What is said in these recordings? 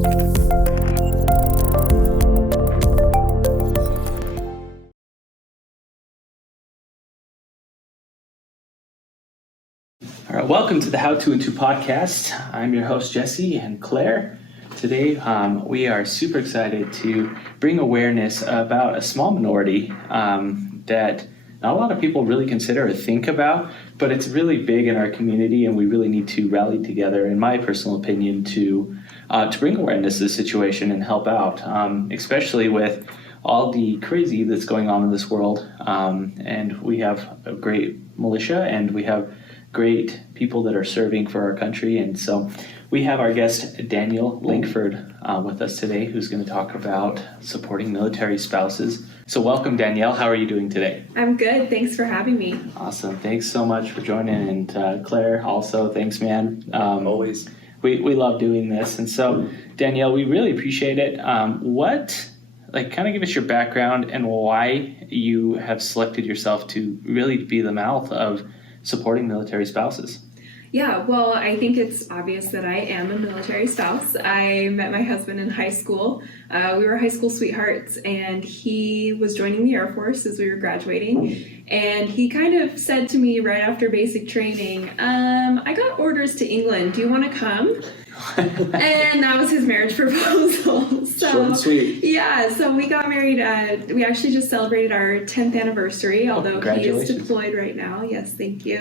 All right, welcome to the How To Into podcast. I'm your host, Jesse and Claire. Today, we are super excited to bring awareness about a small minority that not a lot of people really consider or think about, but it's really big in our community, and we really need to rally together, in my personal opinion, to bring awareness to the situation and help out, especially with all the crazy that's going on in this world. And we have a great militia, and we have great people that are serving for our country. And so we have our guest, Danielle Lankford, with us today, who's going to talk about supporting military spouses. So welcome, Danielle. How are you doing today? I'm good. Thanks for having me. Awesome. Thanks so much for joining. And Claire, also, thanks, man. Always. We love doing this. And so, Danielle, we really appreciate it. Kind of give us your background and why you have selected yourself to really be the mouth of supporting military spouses. Yeah, well, I think it's obvious that I am a military spouse. I met my husband in high school. We were high school sweethearts, and he was joining the Air Force as we were graduating. And he kind of said to me right after basic training, I got orders to England. Do you want to come? And that was his marriage proposal. So, short and sweet. Yeah, so we got married. We actually just celebrated our 10th anniversary, although he is deployed right now. Yes, thank you.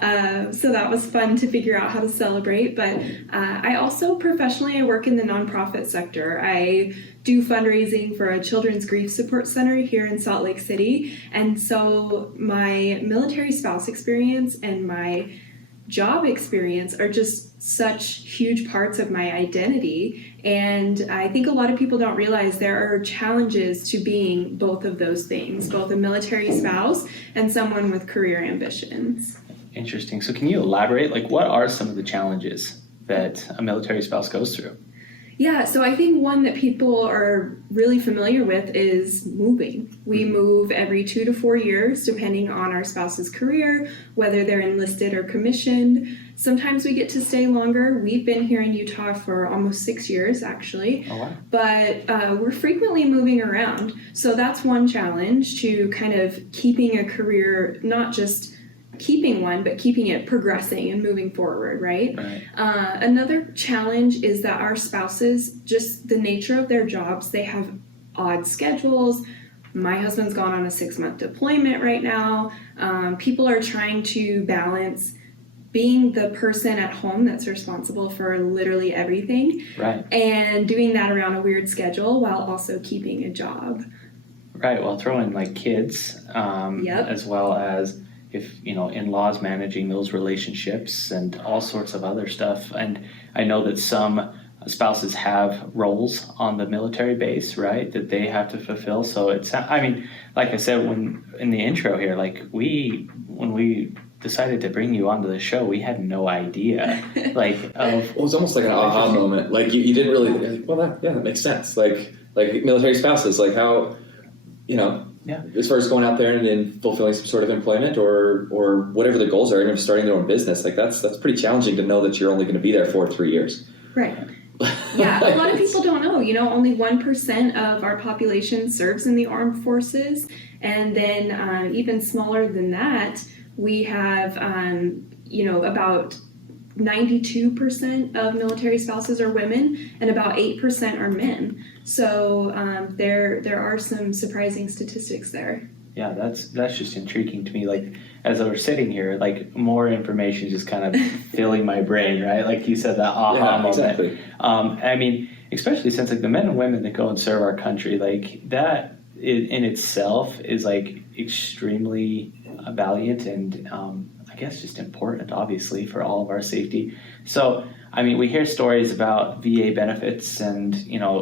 Yeah. So that was fun to figure out how to celebrate. But I also professionally, I work in the nonprofit sector. I do fundraising for a children's grief support center here in Salt Lake City. And so my military spouse experience and my job experience are just such huge parts of my identity. And I think a lot of people don't realize there are challenges to being both of those things, both a military spouse and someone with career ambitions. Interesting. So can you elaborate? What are some of the challenges that a military spouse goes through? Yeah, so I think one that people are really familiar with is moving. We move every 2 to 4 years, depending on our spouse's career, whether they're enlisted or commissioned. Sometimes we get to stay longer. We've been here in Utah for almost 6 years, actually. Oh, wow. But we're frequently moving around. So that's one challenge, to kind of keeping a career, not just keeping one, but keeping it progressing and moving forward, right? Another challenge is that our spouses, just the nature of their jobs, they have odd schedules. My husband's gone on a 6-month deployment right now. People are trying to balance being the person at home that's responsible for literally everything, and doing that around a weird schedule while also keeping a job. Right, well, throw in kids, as well as if, in-laws, managing those relationships and all sorts of other stuff. And I know that some spouses have roles on the military base, right, that they have to fulfill. So it's, like I said when in the intro here, when we decided to bring you onto the show, we had no idea, it was almost like an aha moment. You didn't really, that makes sense. Like military spouses, how, as far as going out there and fulfilling some sort of employment or whatever the goals are, even starting their own business, that's pretty challenging to know that you're only going to be there for 3 years. Right. Yeah, a lot of people don't know. Only 1% of our population serves in the armed forces, and then even smaller than that, we have about 92% of military spouses are women, and about 8% are men. So there are some surprising statistics there. Yeah, that's just intriguing to me. As I was sitting here, more information just kind of filling my brain, right? Like you said, that aha moment. Exactly. Especially since the men and women that go and serve our country, that in itself is extremely valiant and I guess just important, obviously, for all of our safety. So, we hear stories about VA benefits and,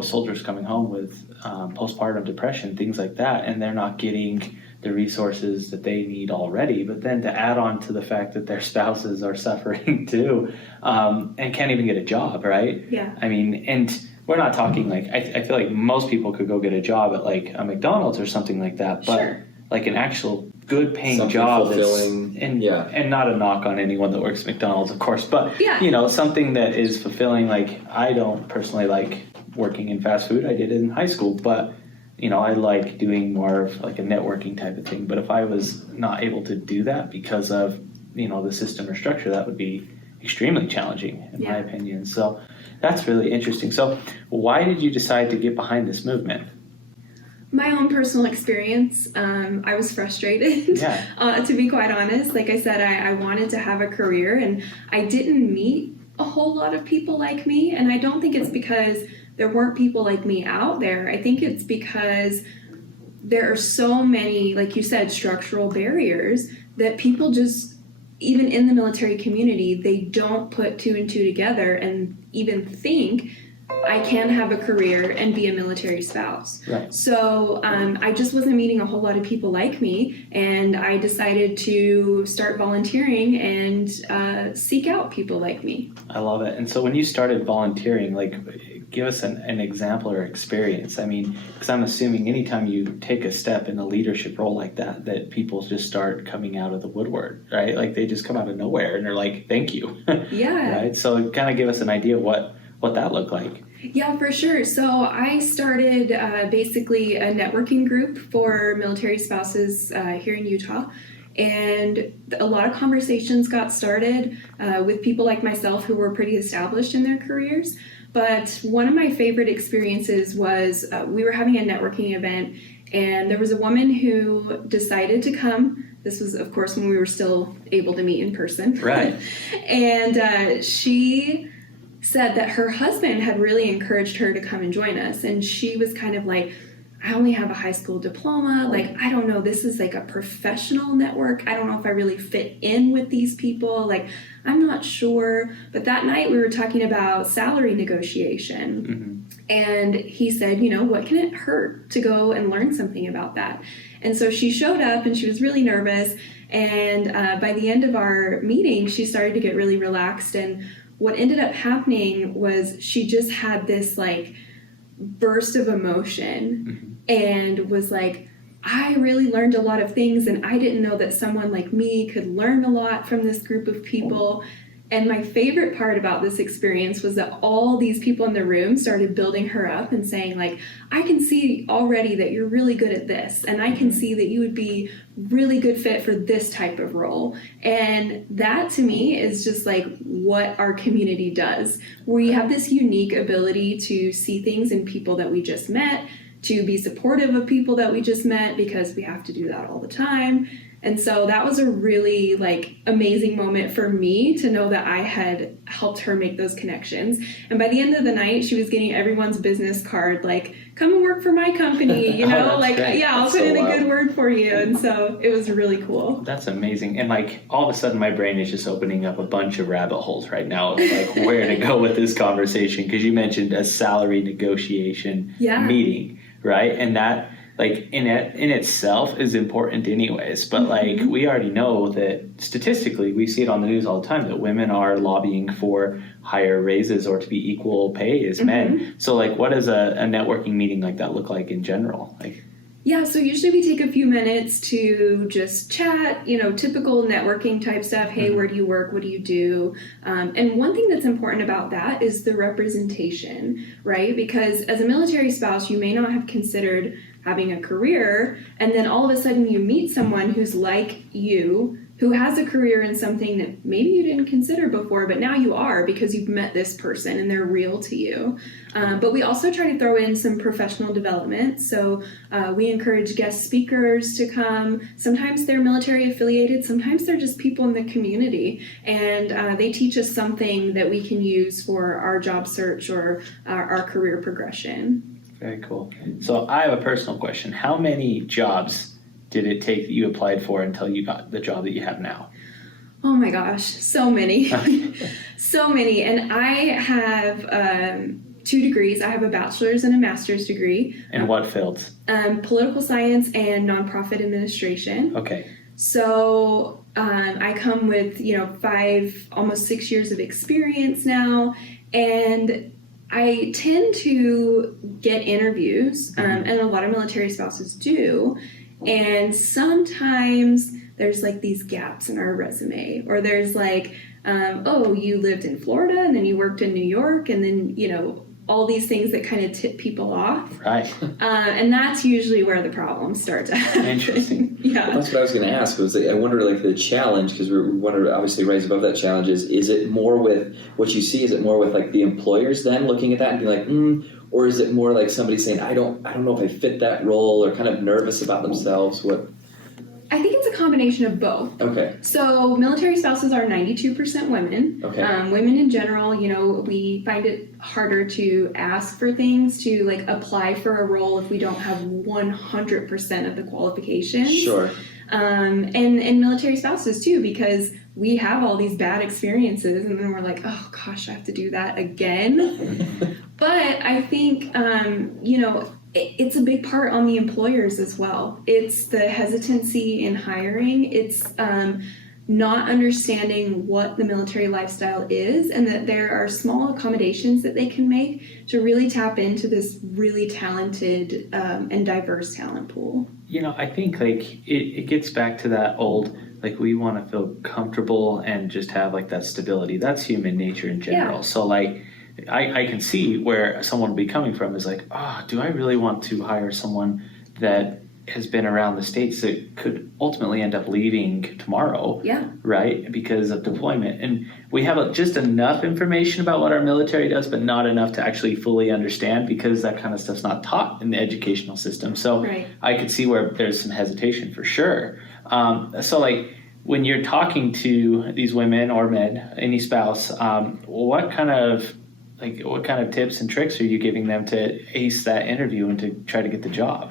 soldiers coming home with postpartum depression, things like that, and they're not getting the resources that they need already. But then to add on to the fact that their spouses are suffering too, and can't even get a job, right? Yeah. And we're not talking I feel like most people could go get a job at a McDonald's or something like that, but sure. An actual good paying something job fulfilling, and not a knock on anyone that works at McDonald's, of course, but Yeah. something that is fulfilling. Like, I don't personally like working in fast food. I did it in high school, but I like doing more of like a networking type of thing. But if I was not able to do that because of the system or structure, that would be extremely challenging in my opinion. So that's really interesting. So why did you decide to get behind this movement? My own personal experience, I was frustrated, to be quite honest. Like I said, I wanted to have a career, and I didn't meet a whole lot of people like me. And I don't think it's because there weren't people like me out there. I think it's because there are so many, like you said, structural barriers that people just, even in the military community, they don't put two and two together and even think I can have a career and be a military spouse. Right. So I just wasn't meeting a whole lot of people like me, and I decided to start volunteering and seek out people like me. I love it. And so when you started volunteering, like, give us an example or experience. I mean, because I'm assuming anytime you take a step in a leadership role like that people just start coming out of the woodwork, right? Like, they just come out of nowhere and they're like, thank you. Yeah. Right? So kind of give us an idea what that looked like. Yeah, for sure. So I started basically a networking group for military spouses here in Utah. And a lot of conversations got started with people like myself who were pretty established in their careers. But one of my favorite experiences was we were having a networking event, and there was a woman who decided to come. This was, of course, when we were still able to meet in person. Right. And she said that her husband had really encouraged her to come and join us. And she was kind of like, I only have a high school diploma. Like, I don't know, this is like a professional network. I don't know if I really fit in with these people. Like, I'm not sure. But that night we were talking about salary negotiation. Mm-hmm. And he said, what can it hurt to go and learn something about that? And so she showed up, and she was really nervous. And by the end of our meeting, she started to get really relaxed. And what ended up happening was she just had this like burst of emotion, mm-hmm. and was like, I really learned a lot of things, and I didn't know that someone like me could learn a lot from this group of people. And my favorite part about this experience was that all these people in the room started building her up and saying, like, I can see already that you're really good at this, and I can see that you would be really good fit for this type of role. And that to me is just like what our community does. We have this unique ability to see things in people that we just met, to be supportive of people that we just met, because we have to do that all the time. And so that was a really like amazing moment for me to know that I had helped her make those connections. And by the end of the night, she was getting everyone's business card, like, come and work for my company, like, great. Yeah, I'll put in a good word for you. And so it was really cool. That's amazing. And like, all of a sudden my brain is just opening up a bunch of rabbit holes right now of like where to go with this conversation. Because you mentioned a salary negotiation meeting, right? And that, like, in itself is important anyways, but like, we already know that statistically, we see it on the news all the time, that women are lobbying for higher raises or to be equal pay as men. So like, what does a networking meeting like that look like in general? Like, yeah, so usually we take a few minutes to just chat, typical networking type stuff. Hey, where do you work? What do you do? And one thing that's important about that is the representation, right? Because as a military spouse, you may not have considered having a career, and then all of a sudden you meet someone who's like you, who has a career in something that maybe you didn't consider before, but now you are because you've met this person and they're real to you. But we also try to throw in some professional development. So we encourage guest speakers to come. Sometimes they're military affiliated, sometimes they're just people in the community, and they teach us something that we can use for our job search or our career progression. Very cool. So I have a personal question. How many jobs did it take that you applied for until you got the job that you have now? Oh my gosh, so many. So many. And I have 2 degrees. I have a bachelor's and a master's degree. In what fields? Political science and nonprofit administration. Okay. So I come with, 5, almost 6 years of experience now. And I tend to get interviews, and a lot of military spouses do, And sometimes there's like these gaps in our resume, or there's like, oh, you lived in Florida and then you worked in New York, and then, you know, all these things that kind of tip people off. Right. And that's usually where the problems start to happen. Interesting. Yeah. Well, that's what I was going to ask. Was I wonder, like, the challenge, because we want to obviously rise above that challenge. Is it more with what you see? Is it more with like the employers then looking at that and being like, or is it more like somebody saying, I don't know if I fit that role, or kind of nervous about themselves? What? I think it's a combination of both. Okay. So military spouses are 92% women. Okay. Women in general, you know, we find it harder to ask for things, to like apply for a role if we don't have 100% of the qualifications. Sure. And military spouses too, because we have all these bad experiences and then we're like, oh gosh, I have to do that again. But I think, you know, it's a big part on the employers as well. It's the hesitancy in hiring. It's not understanding what the military lifestyle is, and that there are small accommodations that they can make to really tap into this really talented and diverse talent pool. You know, I think like it gets back to that old, like, we want to feel comfortable and just have like that stability. That's human nature in general. Yeah. So like, I can see where someone would be coming from is like, do I really want to hire someone that has been around the States that could ultimately end up leaving tomorrow? Yeah. Right? Because of deployment. And we have just enough information about what our military does, but not enough to actually fully understand, because that kind of stuff's not taught in the educational system. So Right. I could see where there's some hesitation for sure. So like, when you're talking to these women or men, any spouse, what kind of tips and tricks are you giving them to ace that interview and to try to get the job?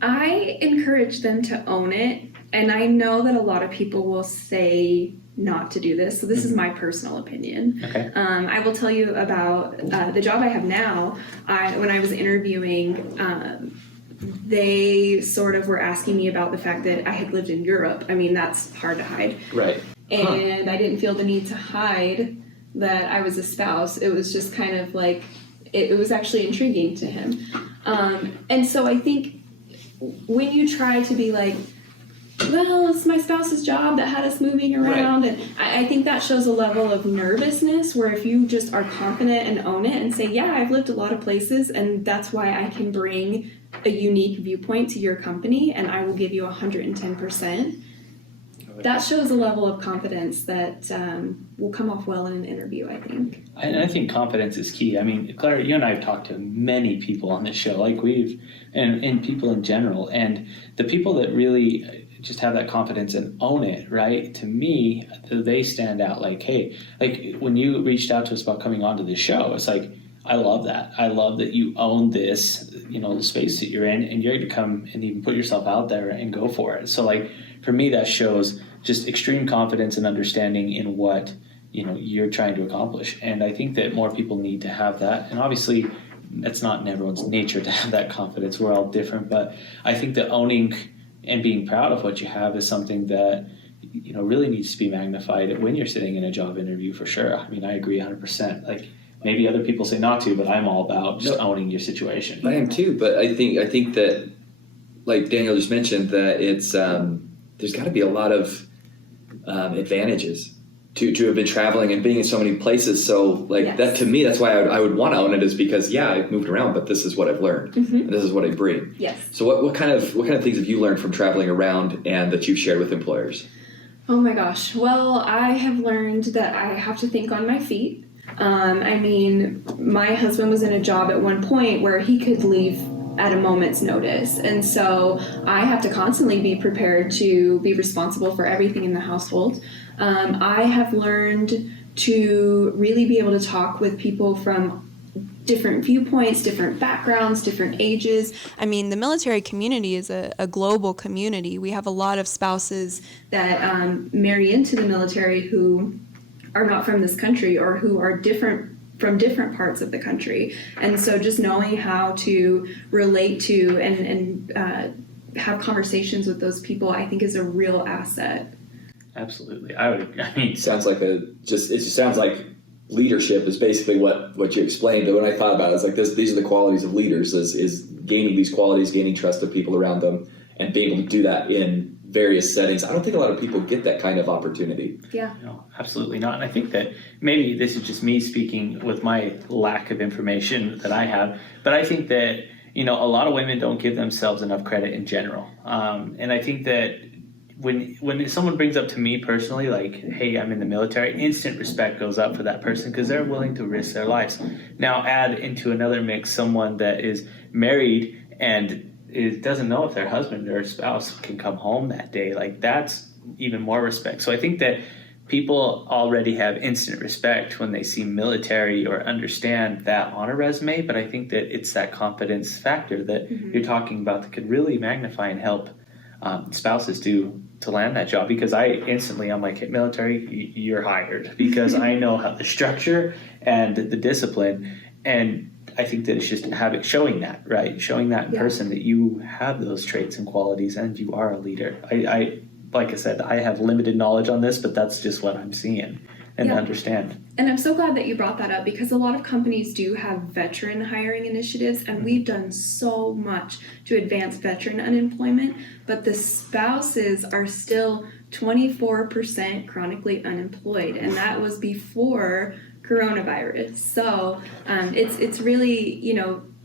I encourage them to own it. And I know that a lot of people will say not to do this. So this is my personal opinion. Okay. I will tell you about the job I have now. When I was interviewing, they sort of were asking me about the fact that I had lived in Europe. I mean, that's hard to hide. Right. And I didn't feel the need to hide that I was a spouse. It was just kind of like, it was actually intriguing to him. And so I think when you try to be like, well, it's my spouse's job that had us moving around, right. And I think that shows a level of nervousness, where if you just are confident and own it and say, yeah, I've lived a lot of places, and that's why I can bring a unique viewpoint to your company, and I will give you 110%. That shows a level of confidence that will come off well in an interview, I think. And I think confidence is key. I mean, Claire, you and I have talked to many people on this show, like and people in general, and the people that really just have that confidence and own it, right? To me, they stand out. Like, hey, like when you reached out to us about coming onto this show, it's like, I love that. I love that you own this, the space that you're in, and you're going to come and even put yourself out there and go for it. So like, for me, that shows just extreme confidence and understanding in what, you're trying to accomplish. And I think that more people need to have that. And obviously, that's not in everyone's nature to have that confidence. We're all different. But I think that owning and being proud of what you have is something that, really needs to be magnified when you're sitting in a job interview, for sure. I mean, I agree 100%. Like, maybe other people say not to, but I'm all about just owning your situation. I am too, but I think that, like Danielle just mentioned, that it's there's got to be a lot of advantages to have been traveling and being in so many places. So Yes. that, to me, that's why I would want to own it, is because I've moved around, but this is what I've learned, and this is what I bring. Yes. So what kind of things have you learned from traveling around and that you've shared with employers? Oh my gosh. Well, I have learned that I have to think on my feet. I mean, my husband was in a job at one point where he could leave at a moment's notice. And so I have to constantly be prepared to be responsible for everything in the household. I have learned to really be able to talk with people from different viewpoints, different backgrounds, different ages. I mean, the military community is a global community. We have a lot of spouses that marry into the military who are not from this country, or who are from different parts of the country. And so just knowing how to relate to and have conversations with those people, I think, is a real asset. Absolutely. Sounds like it just sounds like leadership is basically what you explained. But when I thought about it, it's like these are the qualities of leaders, is gaining these qualities, gaining trust of people around them, and being able to do that in various settings. I don't think a lot of people get that kind of opportunity. Yeah. No, absolutely not. And I think that maybe this is just me speaking with my lack of information that I have, but I think that, a lot of women don't give themselves enough credit in general. And I think that when someone brings up to me personally, like, hey, I'm in the military, instant respect goes up for that person because they're willing to risk their lives. Now add into another mix someone that is married and doesn't know if their husband or spouse can come home that day. Like, that's even more respect. So I think that people already have instant respect when they see military or understand that on a resume, but I think that it's that confidence factor that you're talking about that could really magnify and help spouses to land that job. Because I'm like, hey, military, you're hired, because I know how the structure and the discipline, and I think that it's just showing that, right? Showing that person that you have those traits and qualities and you are a leader. I like I said, I have limited knowledge on this, but that's just what I'm seeing and understand. And I'm so glad that you brought that up, because a lot of companies do have veteran hiring initiatives, and we've done so much to advance veteran unemployment, but the spouses are still 24% chronically unemployed, and that was before coronavirus. So it's really,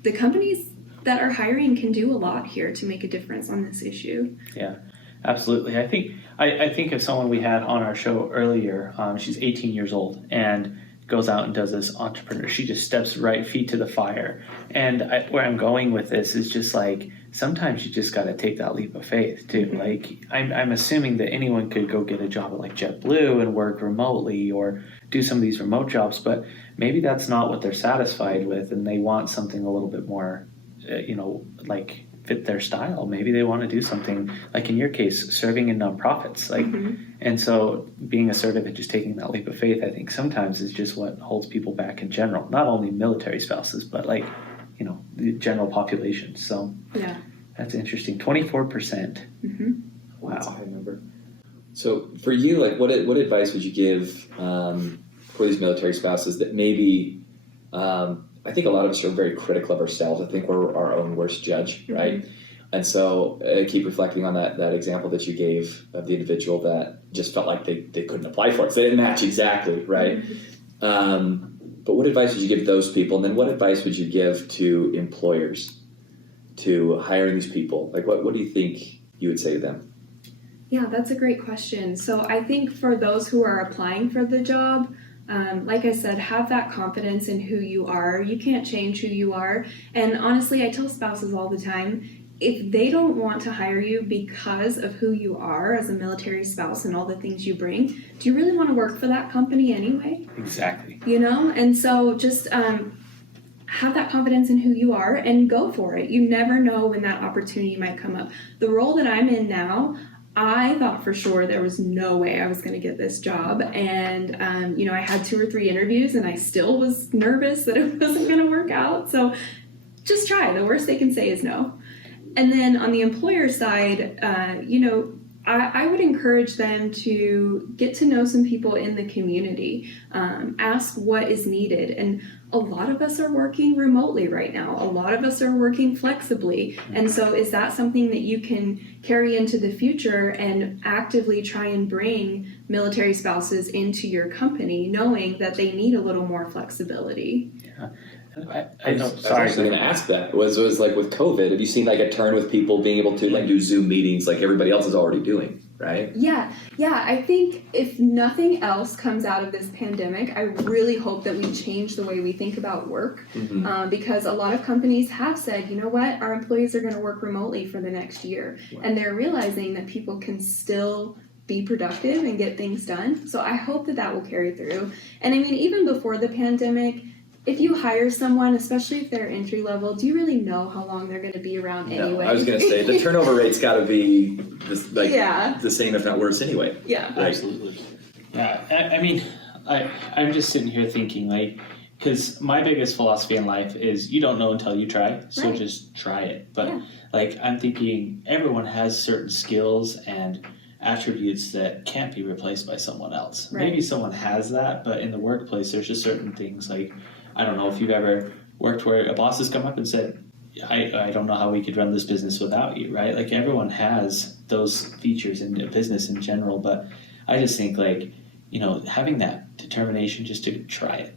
the companies that are hiring can do a lot here to make a difference on this issue. Yeah, absolutely. I think of someone we had on our show earlier. She's 18 years old and goes out and does this entrepreneur. She just steps right feet to the fire. And where I'm going with this is just like, sometimes you just got to take that leap of faith too. Like, I'm assuming that anyone could go get a job at like JetBlue and work remotely or do some of these remote jobs, but maybe that's not what they're satisfied with, and they want something a little bit more, like fit their style. Maybe they want to do something like, in your case, serving in nonprofits. Like, and so being assertive and just taking that leap of faith, I think sometimes is just what holds people back in general. Not only military spouses, but like, the general population. So yeah, that's interesting. 24%. Wow, that's a high number. So for you, like, what advice would you give for these military spouses that maybe? I think a lot of us are very critical of ourselves. I think we're our own worst judge, right? And so I keep reflecting on that example that you gave of the individual that just felt like they couldn't apply for it. So they didn't match exactly, right? But what advice would you give those people? And then what advice would you give to employers to hiring these people? Like, what do you think you would say to them? Yeah, that's a great question. So I think for those who are applying for the job, like I said, have that confidence in who you are. You can't change who you are. And honestly, I tell spouses all the time, if they don't want to hire you because of who you are as a military spouse and all the things you bring, do you really want to work for that company anyway? Exactly. And so just have that confidence in who you are and go for it. You never know when that opportunity might come up. The role that I'm in now, I thought for sure there was no way I was going to get this job. And, I had 2 or 3 interviews and I still was nervous that it wasn't going to work out. So just try. The worst they can say is no. And then on the employer side, I would encourage them to get to know some people in the community, ask what is needed. And a lot of us are working remotely right now. A lot of us are working flexibly. And so is that something that you can carry into the future and actively try and bring military spouses into your company, knowing that they need a little more flexibility? Yeah. I was actually going to ask that. Was like with COVID, have you seen like a turn with people being able to like do Zoom meetings like everybody else is already doing, right? Yeah. I think if nothing else comes out of this pandemic, I really hope that we change the way we think about work, because a lot of companies have said, you know what, our employees are going to work remotely for the next year. Wow. And they're realizing that people can still be productive and get things done. So I hope that will carry through. And I mean, even before the pandemic, if you hire someone, especially if they're entry level, do you really know how long they're going to be around anyway? I was going to say the turnover rate's got to be the same, if not worse, anyway. Yeah, right? Absolutely. Yeah, I mean, I'm just sitting here thinking, like, because my biggest philosophy in life is you don't know until you try, so just try it. But like, I'm thinking everyone has certain skills and attributes that can't be replaced by someone else. Right. Maybe someone has that, but in the workplace, there's just certain things like, I don't know if you've ever worked where a boss has come up and said, I don't know how we could run this business without you, right? Like everyone has those features in a business in general, but I just think like, having that determination just to try it,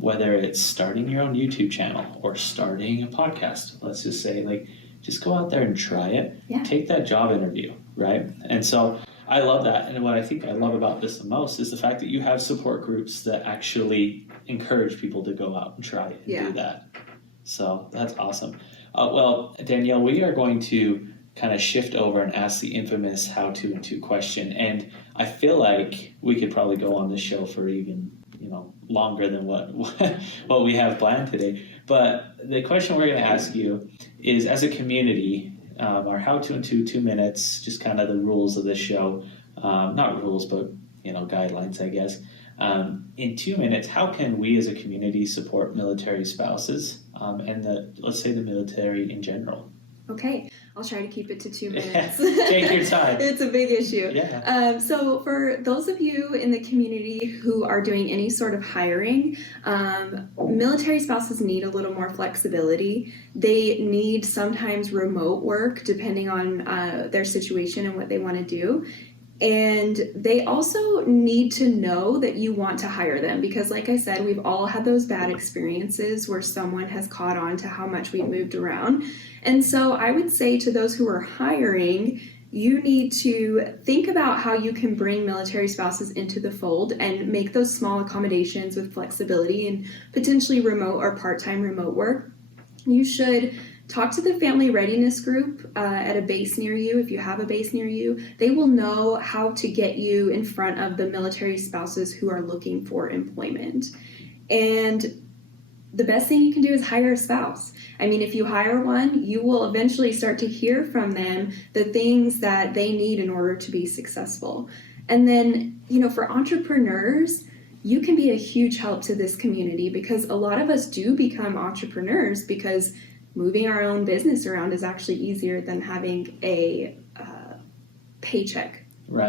whether it's starting your own YouTube channel or starting a podcast, let's just say, like, just go out there and try it. Yeah. Take that job interview, right? And so I love that. And what I think I love about this the most is the fact that you have support groups that actually encourage people to go out and try it and do that. So that's awesome. Well, Danielle, we are going to kind of shift over and ask the infamous how to and to question. And I feel like we could probably go on this show for even, longer than what we have planned today. But the question we're going to ask you is, as a community, our how to and to 2 minutes, just kind of the rules of this show, not rules, but, guidelines, I guess. In 2 minutes, how can we as a community support military spouses and let's say the military in general? Okay, I'll try to keep it to 2 minutes. Take your time. It's a big issue. Yeah. So for those of you in the community who are doing any sort of hiring, military spouses need a little more flexibility. They need sometimes remote work depending on their situation and what they want to do. And they also need to know that you want to hire them because, like I said, we've all had those bad experiences where someone has caught on to how much we've moved around. And so I would say to those who are hiring, you need to think about how you can bring military spouses into the fold and make those small accommodations with flexibility and potentially remote or part-time remote work. You should talk to the family readiness group at a base near you. If you have a base near you, they will know how to get you in front of the military spouses who are looking for employment. And the best thing you can do is hire a spouse. I mean, if you hire one, you will eventually start to hear from them the things that they need in order to be successful. And then, for entrepreneurs, you can be a huge help to this community because a lot of us do become entrepreneurs because moving our own business around is actually easier than having a paycheck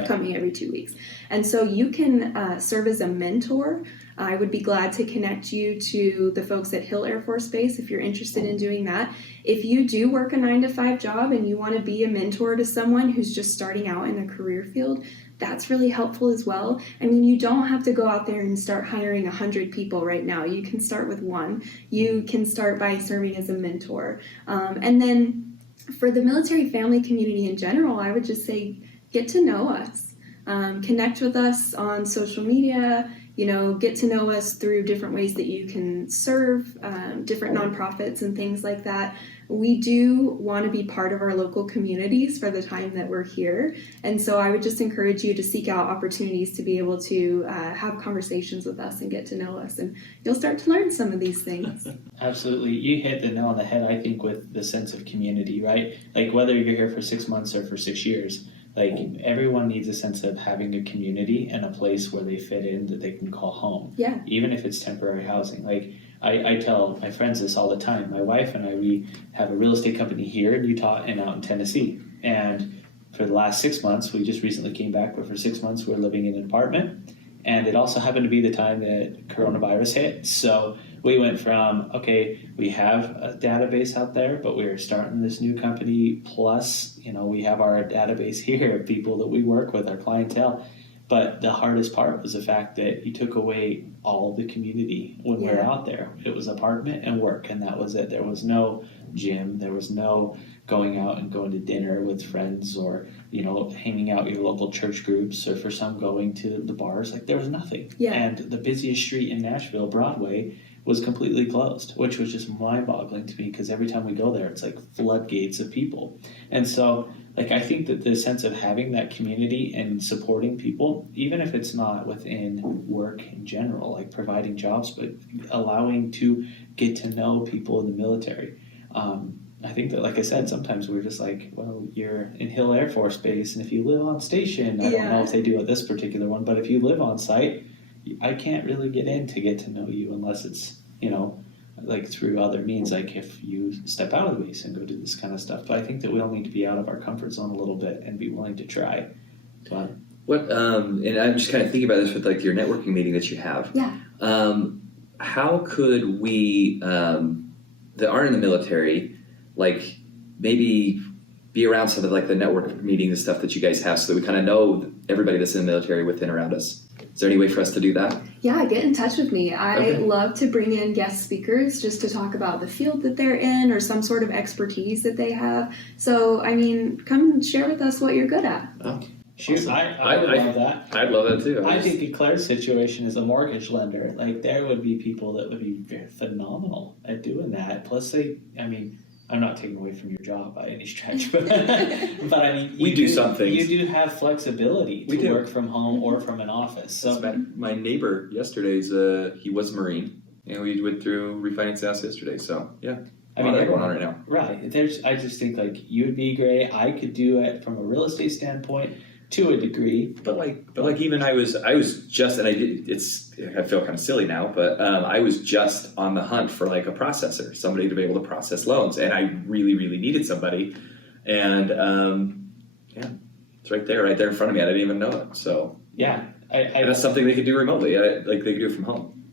coming every 2 weeks. And so you can serve as a mentor. I would be glad to connect you to the folks at Hill Air Force Base if you're interested in doing that. If you do work a 9-to-5 job and you want to be a mentor to someone who's just starting out in a career field, that's really helpful as well. I mean, you don't have to go out there and start hiring 100 people right now. You can start with one. You can start by serving as a mentor. And then for the military family community in general, I would just say, get to know us. Connect with us on social media, get to know us through different ways that you can serve, different nonprofits and things like that. We do want to be part of our local communities for the time that we're here. And so I would just encourage you to seek out opportunities to be able to have conversations with us and get to know us. And you'll start to learn some of these things. Absolutely. You hit the nail on the head, I think, with the sense of community, right? Like whether you're here for 6 months or for 6 years, like everyone needs a sense of having a community and a place where they fit in that they can call home. Yeah. Even if it's temporary housing. Like I tell my friends this all the time. My wife and I, we have a real estate company here in Utah and out in Tennessee. And for the last 6 months, we just recently came back, but for 6 months we're living in an apartment. And it also happened to be the time that coronavirus hit. So we went from, okay, we have a database out there, but we're starting this new company. Plus, we have our database here of people that we work with, our clientele. But the hardest part was the fact that you took away all the community when we're out there. It was apartment and work, and that was it. There was no gym. There was no going out and going to dinner with friends or, hanging out your local church groups or for some going to the bars. Like there was nothing. Yeah. And the busiest street in Nashville, Broadway, was completely closed, which was just mind-boggling to me because every time we go there, it's like floodgates of people. And so, I think that the sense of having that community and supporting people, even if it's not within work in general, like providing jobs, but allowing to get to know people in the military. I think that, like I said, sometimes we're just like, well, you're in Hill Air Force Base, and if you live on station, I don't know if they do at this particular one, but if you live on site, I can't really get in to get to know you unless it's, through other means, like if you step out of the base and go do this kind of stuff. But I think that we all need to be out of our comfort zone a little bit and be willing to try. What and I'm just kind of thinking about this with your networking meeting that you have. Yeah. How could we that aren't in the military like maybe be around some of like the network meetings and stuff that you guys have, so that we kind of know everybody that's in the military within around us. Is there any way for us to do that? Yeah, get in touch with me. I love to bring in guest speakers just to talk about the field that they're in or some sort of expertise that they have. So, I mean, come and share with us what you're good at. Oh. Shoot, Awesome. I would love that. I'd love that too. I think in Claire's situation as a mortgage lender, like there would be people that would be phenomenal at doing that. Plus I'm not taking away from your job by any stretch, but I mean, we do some things. You do have flexibility to work from home or from an office. So my neighbor yesterday's he was a Marine, and we went through refinance house yesterday. So yeah, I mean, going on right now. Right. I just think like you would be great. I could do it from a real estate standpoint to a degree, but even I was just, and I feel kind of silly now, but I was just on the hunt for like a processor, somebody to be able to process loans, and I really, really needed somebody, and it's right there in front of me. I didn't even know it. So yeah, and that's something they could do remotely. Like they could do it from home.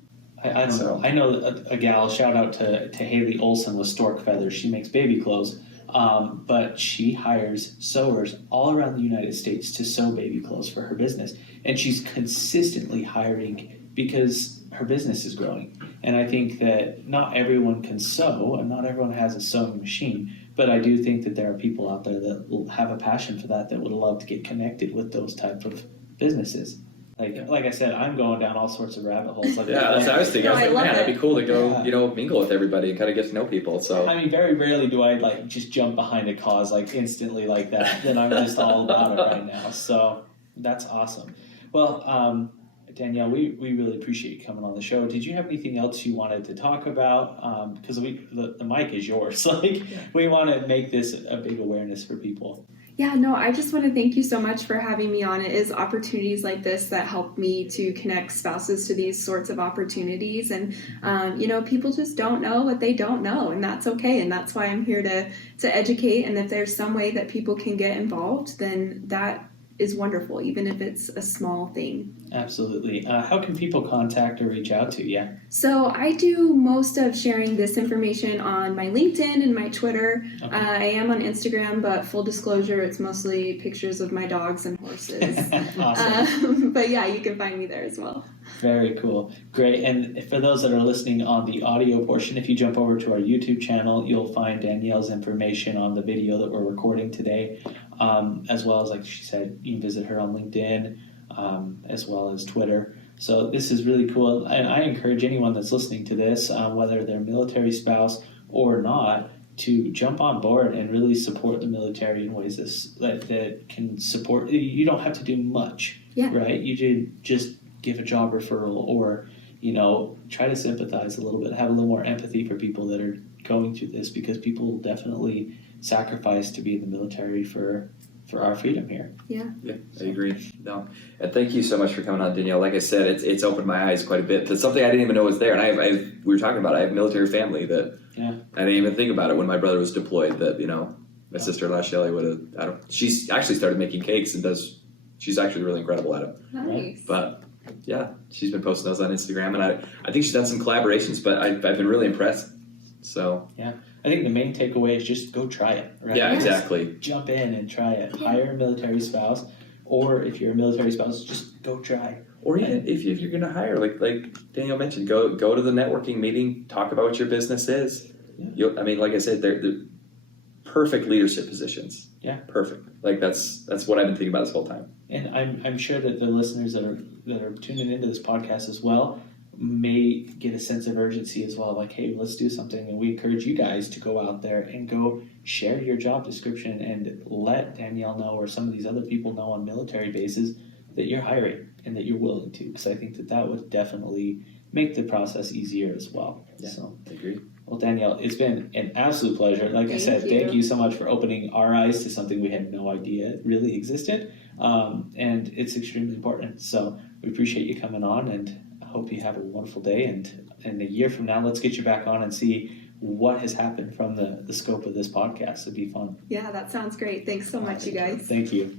I don't know. I know a gal. Shout out to Haley Olson with Stork Feathers. She makes baby clothes. But she hires sewers all around the United States to sew baby clothes for her business. And she's consistently hiring because her business is growing. And I think that not everyone can sew and not everyone has a sewing machine. But I do think that there are people out there that will have a passion for that would love to get connected with those type of businesses. Like I said, I'm going down all sorts of rabbit holes. That's what I was thinking. I was like, man, that'd be cool to go, mingle with everybody and kind of get to know people. So I mean, very rarely do I like just jump behind a cause like instantly like that. Then I'm just all about it right now. So that's awesome. Well, Danielle, we really appreciate you coming on the show. Did you have anything else you wanted to talk about? Because the mic is yours. We want to make this a big awareness for people. Yeah, no, I just want to thank you so much for having me on. It is opportunities like this that help me to connect spouses to these sorts of opportunities. And, people just don't know what they don't know, and that's okay. And that's why I'm here to educate. And if there's some way that people can get involved, then that is wonderful, even if it's a small thing. Absolutely. How can people contact or reach out to you? So I do most of sharing this information on my LinkedIn and my Twitter. Okay. I am on Instagram, but full disclosure, it's mostly pictures of my dogs and horses. Awesome. But yeah, you can find me there as well. Very cool. Great. And for those that are listening on the audio portion, if you jump over to our YouTube channel, you'll find Danielle's information on the video that we're recording today, as well as, like she said, you can visit her on LinkedIn, as well as Twitter. So this is really cool. And I encourage anyone that's listening to this, whether they're a military spouse or not, to jump on board and really support the military in ways that can support. You don't have to do much, right? You should just give a job referral or, try to sympathize a little bit, have a little more empathy for people that are going through this, because people definitely sacrifice to be in the military for our freedom here. Yeah, I agree. No, and thank you so much for coming on, Danielle. Like I said, it's opened my eyes quite a bit. That's something I didn't even know was there. And we were talking about it. I have a military family that I didn't even think about it when my brother was deployed. That my sister-in-law Shelly would have. She's actually started making cakes and she's actually really incredible at it. Nice. But yeah, she's been posting those on Instagram, and I think she's done some collaborations. But I've been really impressed. So yeah. I think the main takeaway is just go try it. Right? Yeah, exactly. Jump in and try it. Hire a military spouse, or if you're a military spouse, just go try. Or even if you're going to hire, like Danielle mentioned, go to the networking meeting, talk about what your business is. Yeah. Like I said, they're perfect leadership positions. Yeah, perfect. Like that's what I've been thinking about this whole time. And I'm sure that the listeners that are tuning into this podcast as well may get a sense of urgency as well, like, hey, let's do something. And we encourage you guys to go out there and go share your job description and let Danielle know, or some of these other people know on military bases, that you're hiring and that you're willing to, because I think that would definitely make the process easier as well. Yeah, so I agree. Well, Danielle, it's been an absolute pleasure. Like I said, thank you so much for opening our eyes to something we had no idea really existed, and it's extremely important. So we appreciate you coming on, and hope you have a wonderful day, and a year from now, let's get you back on and see what has happened from the scope of this podcast. It'd be fun. Yeah, that sounds great. Thanks so much, you guys. Thank you.